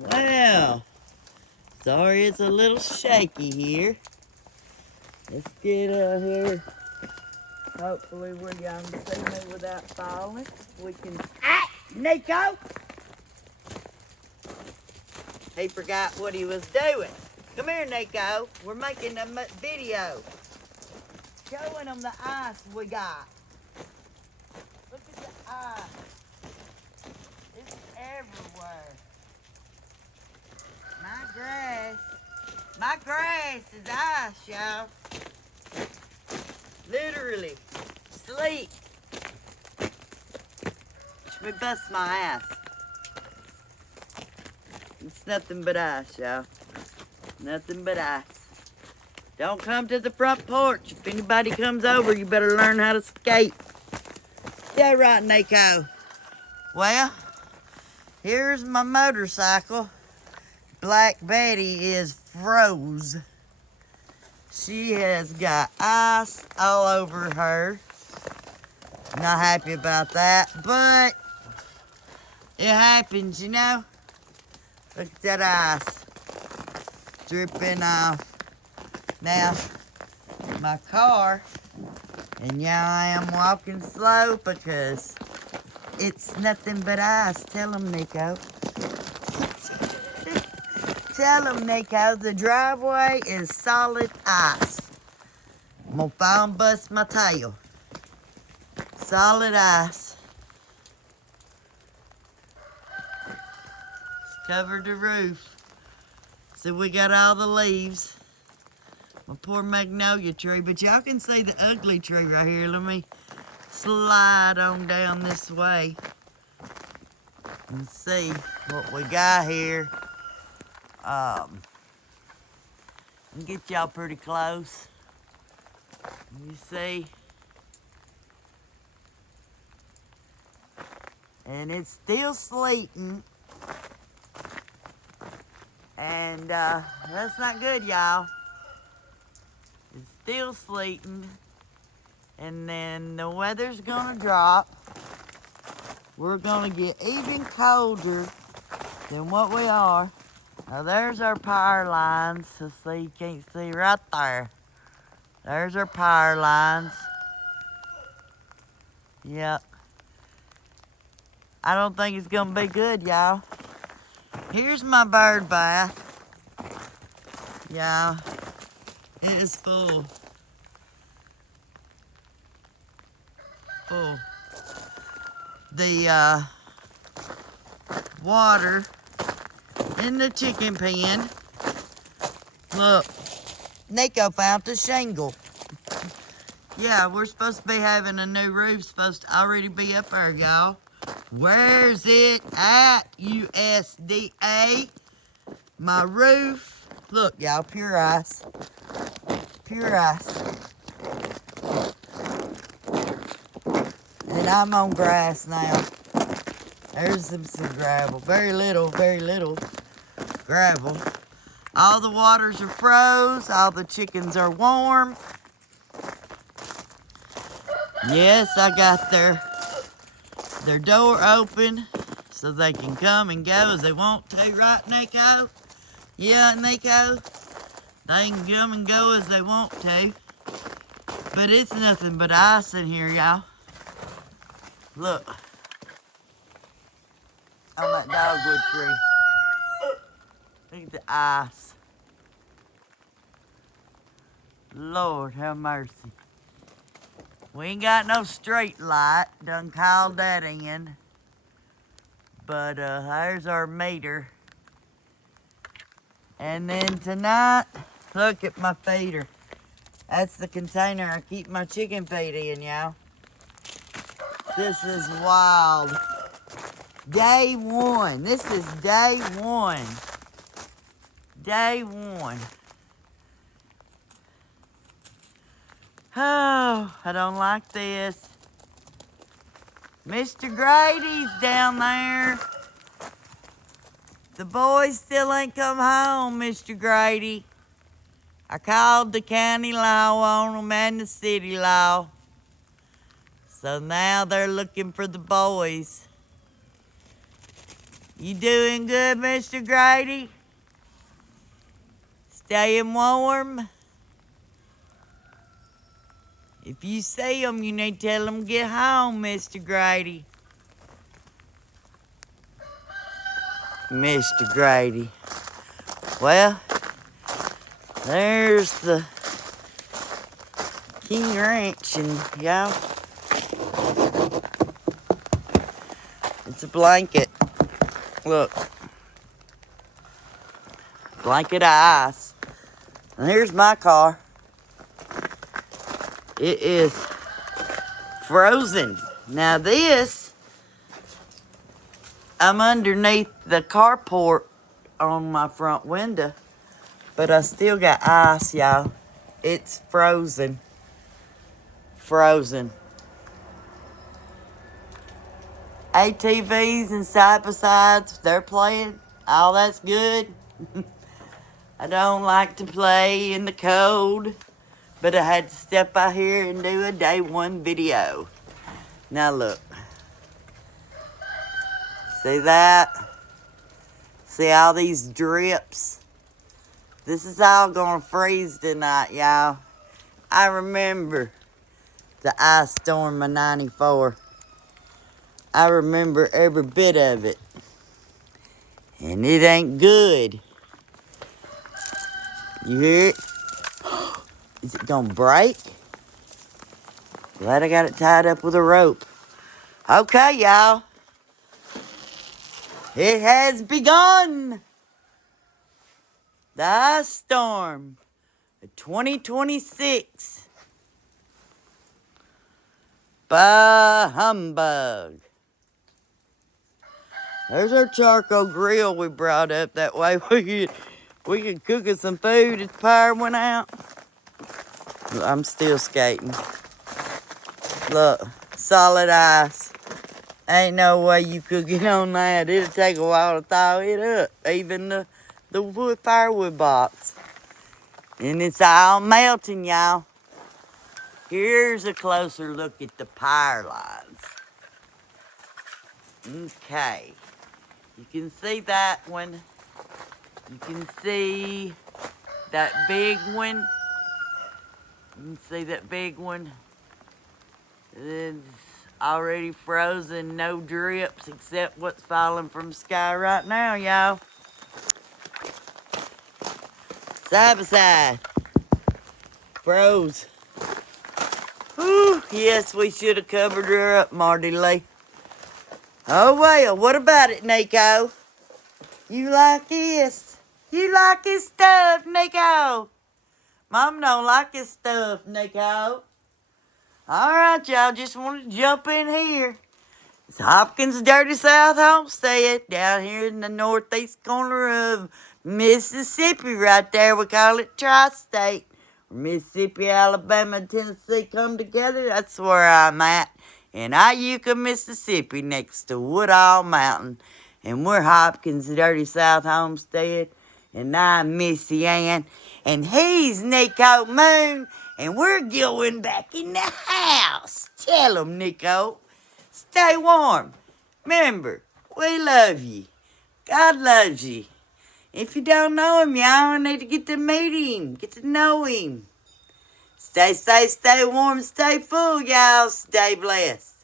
Well, sorry it's a little shaky here. Let's get out here. Hopefully where y'all can see me without falling. We can... Ah! Nico! He forgot what he was doing. Come here, Nico. We're making a video. Showing them the ice we got. Look at the ice. It's everywhere. My grass is ice, y'all. Literally. Sleep. We bust my ass. It's nothing but ice, y'all. Nothing but ice. Don't come to the front porch. If anybody comes over, you better learn how to skate. Is that right, Nico? Well, here's my motorcycle. Black Betty is froze. She has got ice all over her. Not happy about that, but it happens, you know? Look at that ice dripping off. Now, my car, and yeah, I am walking slow because it's nothing but ice. Tell them, Nico. Tell them, Nico, the driveway is solid ice. I'm gonna fall and bust my tail. Solid ice. It's covered the roof. So we got all the leaves. My poor magnolia tree, but y'all can see the ugly tree right here. Let me slide on down this way and see what we got here. And get y'all pretty close. You see? And it's still sleeting. And that's not good, y'all. It's still sleeting. And then the weather's gonna drop. We're gonna get even colder than what we are. Now there's our power lines. So see, you can't see right there. There's our power lines. Yep. I don't think it's gonna be good, y'all. Here's my bird bath. Y'all, it is full. Full. The water in the chicken pen. Look, Nico found the shingle. Yeah, we're supposed to be having a new roof, supposed to already be up there, y'all. Where's it at, USDA? My roof. Look, y'all, pure ice. Pure ice. And I'm on grass now. There's some gravel. Very little gravel. All the waters are froze. All the chickens are warm. Yes, I got their door open so they can come and go as they want to, right, Nico? Yeah, Nico? They can come and go as they want to. But it's nothing but ice in here, y'all. Look. On that dogwood tree. Look at the ice. Lord have mercy. We ain't got no street light. Done called that in. But there's our meter. And then tonight, look at my feeder. That's the container I keep my chicken feed in, y'all. This is wild. Day one. This is day one. Day one. Oh, I don't like this. Mr. Grady's down there. The boys still ain't come home, Mr. Grady. I called the county law on them and the city law. So now they're looking for the boys. You doing good, Mr. Grady? Staying warm? If you see him, you need to tell him get home, Mr. Grady. Mr. Grady. Well, there's the King Ranch, and y'all, it's a blanket. Look. Blanket of ice. And here's my car. It is frozen. Now this, I'm underneath the carport on my front window, but I still got ice, y'all. It's frozen. Frozen. ATVs and side-by-sides, they're playing. All that's good. I don't like to play in the cold, but I had to step out here and do a day one video. Now look. See that? See all these drips? This is all gonna freeze tonight, y'all. I remember the ice storm of '94. I remember every bit of it. And it ain't good. You hear it? Is it gonna break? Glad I got it tied up with a rope. Okay, y'all. It has begun. The ice storm of 2026. Bah humbug. There's our charcoal grill we brought up. That way we could cook us some food if the power went out. I'm still skating. Look, solid ice. Ain't no way you could get on that. It'll take a while to thaw it up. Even the firewood box. And it's all melting, y'all. Here's a closer look at the power lines. Okay. You can see that one. You can see that big one. You can see that big one. It's already frozen, no drips except what's falling from the sky right now, y'all. Side by side. Froze. Whew, yes, we should have covered her up, Marty Lee. Oh well, what about it, Nico? You like this? You like his stuff, Nico? Mom don't like his stuff, Nico. Alright, y'all, just wanted to jump in here. It's Hopkins Dirty South Homestead down here in the northeast corner of Mississippi right there. We call it Tri-State. Mississippi, Alabama, and Tennessee come together. That's where I'm at. In Iuka, Mississippi, next to Woodall Mountain. And we're Hopkins Dirty South Homestead. And I'm Missy Ann. And he's Nico Moon. And we're going back in the house. Tell 'em, Nico. Stay warm. Remember, we love you. God loves you. If you don't know him, y'all need to get to meet him. Get to know him. Stay safe, stay warm, stay full, y'all. Stay blessed.